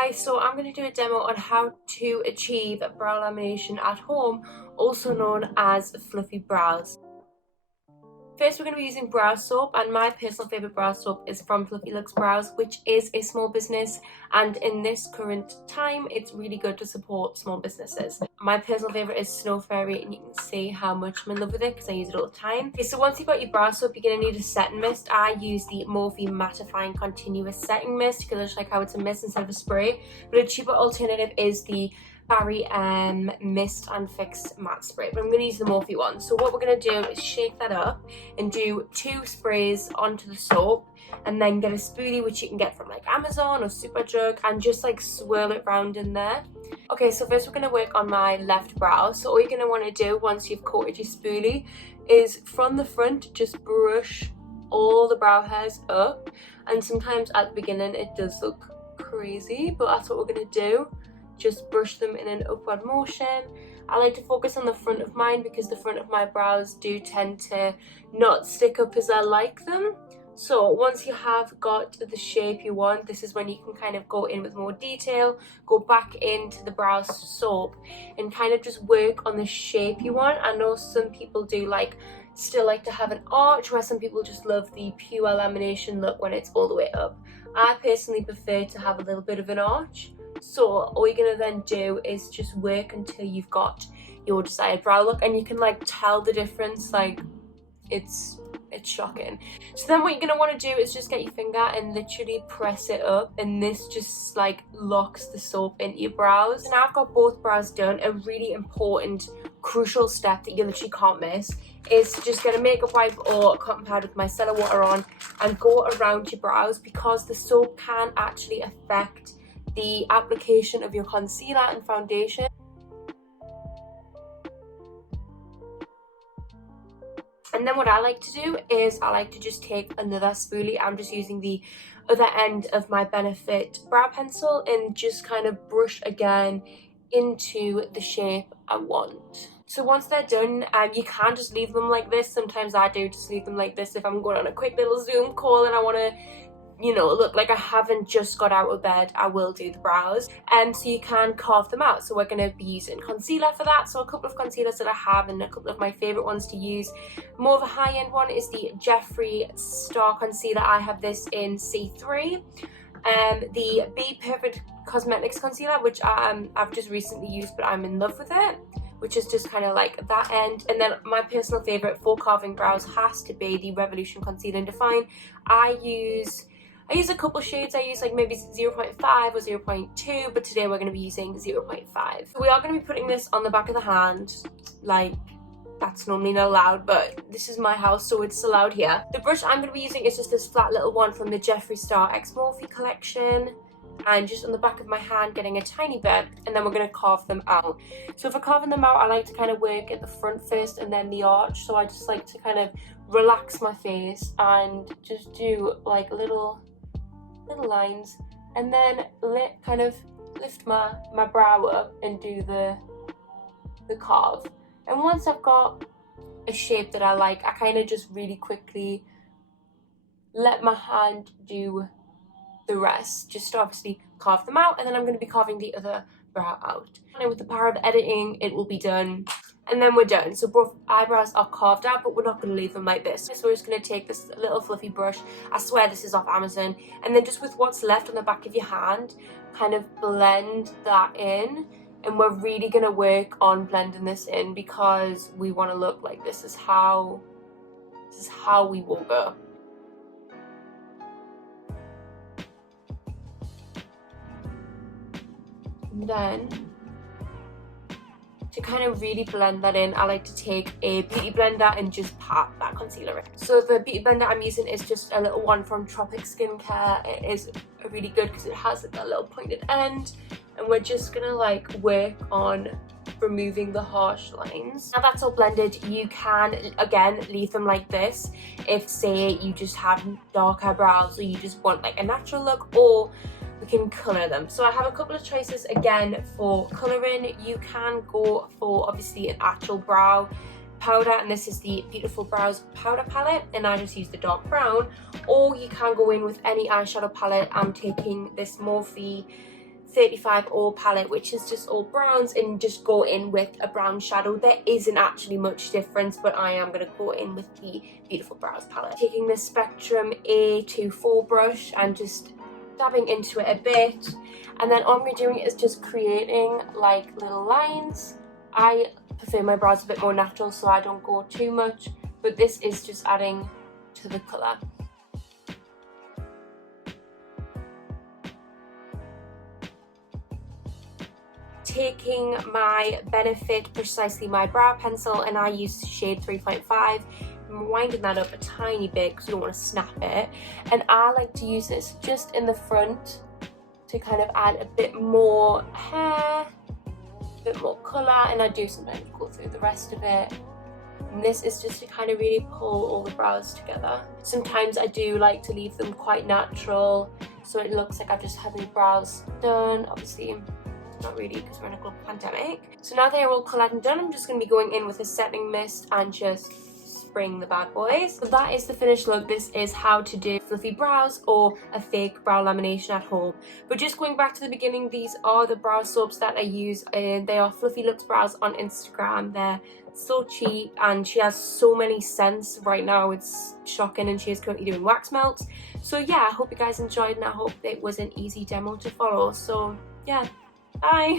Hi, so I'm going to do a demo on how to achieve brow lamination at home, also known as fluffy brows. First, we're going to be using brow soap, and my personal favourite brow soap is from Fluffy Lux Brows, which is a small business, and in this current time, it's really good to support small businesses. My personal favourite is Snow Fairy, and you can see how much I'm in love with it because I use it all the time. Okay, so once you've got your brow soap, you're going to need a setting mist. I use the Morphe Mattifying Continuous Setting Mist because I just like how it's a mist instead of a spray, but a cheaper alternative is the Barry Mist and Fix Matte Spray, but I'm going to use the Morphe one. So what we're going to do is shake that up and do 2 sprays onto the soap, and then get a spoolie, which you can get from like Amazon or Superdrug, and just like swirl it round in there. Okay, so first we're going to work on my left brow. So all you're going to want to do once you've coated your spoolie is from the front just brush all the brow hairs up, and sometimes at the beginning it does look crazy, but that's what we're going to do. Just brush them in an upward motion. I like to focus on the front of mine because the front of my brows do tend to not stick up as I like them. So once you have got the shape you want, this is when you can kind of go in with more detail, go back into the brow soap and kind of just work on the shape you want. I know some people do still like to have an arch, where some people just love the pure lamination look when it's all the way up. I personally prefer to have a little bit of an arch. So all you're going to then do is just work until you've got your desired brow look, and you can like tell the difference, like it's shocking. So then what you're going to want to do is just get your finger and literally press it up, and this just like locks the soap into your brows. And now I've got both brows done. A really important crucial step that you literally can't miss is just get a makeup wipe or cotton pad with micellar water on and go around your brows, because the soap can actually affect the application of your concealer and foundation. And then what I like to do is I like to just take another spoolie. I'm just using the other end of my Benefit brow pencil and just kind of brush again into the shape I want. So once they're done, you can just leave them like this. Sometimes I do just leave them like this if I'm going on a quick little Zoom call and I want to, you know, look like I haven't just got out of bed. I will do the brows, and so you can carve them out. So we're going to be using concealer for that. So a couple of concealers that I have, and a couple of my favorite ones to use. More of a high-end one is the Jeffree Star Concealer. I have this in C3. The Be Perfect Cosmetics Concealer, which I've just recently used, but I'm in love with it, which is just kind of like that end. And then my personal favorite for carving brows has to be the Revolution Concealer and Define. I use a couple shades. I use like maybe 0.5 or 0.2, but today we're going to be using 0.5. So we are going to be putting this on the back of the hand. Like, that's normally not allowed, but this is my house, so it's allowed here. The brush I'm going to be using is just this flat little one from the Jeffree Star X Morphe collection. And just on the back of my hand, getting a tiny bit, and then we're going to carve them out. So for carving them out, I like to kind of work at the front first and then the arch. So I just like to kind of relax my face and just do like little lines, and then kind of lift my brow up and do the carve. And once I've got a shape that I like, I kind of just really quickly let my hand do the rest, just to obviously carve them out, and then I'm going to be carving the other brow out. And with the power of editing, it will be done, and then we're done. So both eyebrows are carved out, but we're not going to leave them like this. So we're just going to take this little fluffy brush, I swear this is off Amazon, and then just with what's left on the back of your hand, kind of blend that in. And we're really going to work on blending this in because we want to look like this is how we woke up. And then to kind of really blend that in, I like to take a beauty blender and just pat that concealer in. So the beauty blender I'm using is just a little one from Tropic Skincare. It is really good because it has like that little pointed end, and we're just gonna like work on removing the harsh lines. Now that's all blended, you can again leave them like this if, say, you just have darker brows or you just want like a natural look, or we can colour them. So I have a couple of choices again for colouring. You can go for obviously an actual brow powder, and this is the Beautiful Brows powder palette, and I just use the dark brown, or you can go in with any eyeshadow palette. I'm taking this Morphe 35O palette, which is just all browns, and just go in with a brown shadow. There isn't actually much difference, but I am going to go in with the Beautiful Brows palette. Taking the Spectrum A24 brush and just dabbing into it a bit, and then all I'm doing is just creating like little lines. I prefer my brows a bit more natural, so I don't go too much, but this is just adding to the colour. Taking my Benefit Precisely My Brow Pencil, and I use shade 3.5. I'm winding that up a tiny bit because you don't want to snap it, and I like to use this just in the front to kind of add a bit more hair, a bit more colour, and I do sometimes go through the rest of it. And this is just to kind of really pull all the brows together. Sometimes I do like to leave them quite natural, so it looks like I've just had my brows done. Obviously, not really, because we're in a global pandemic. So now they're all coloured and done, I'm just going to be going in with a setting mist and just spraying the bad boys. So that is the finished look. This is how to do fluffy brows or a fake brow lamination at home. But just going back to the beginning, these are the brow soaps that I use, and they are Fluffy Looks Brows on Instagram. They're so cheap, and she has so many scents right now, it's shocking, and she is currently doing wax melts. So yeah, I hope you guys enjoyed, and I hope it was an easy demo to follow. So yeah, bye!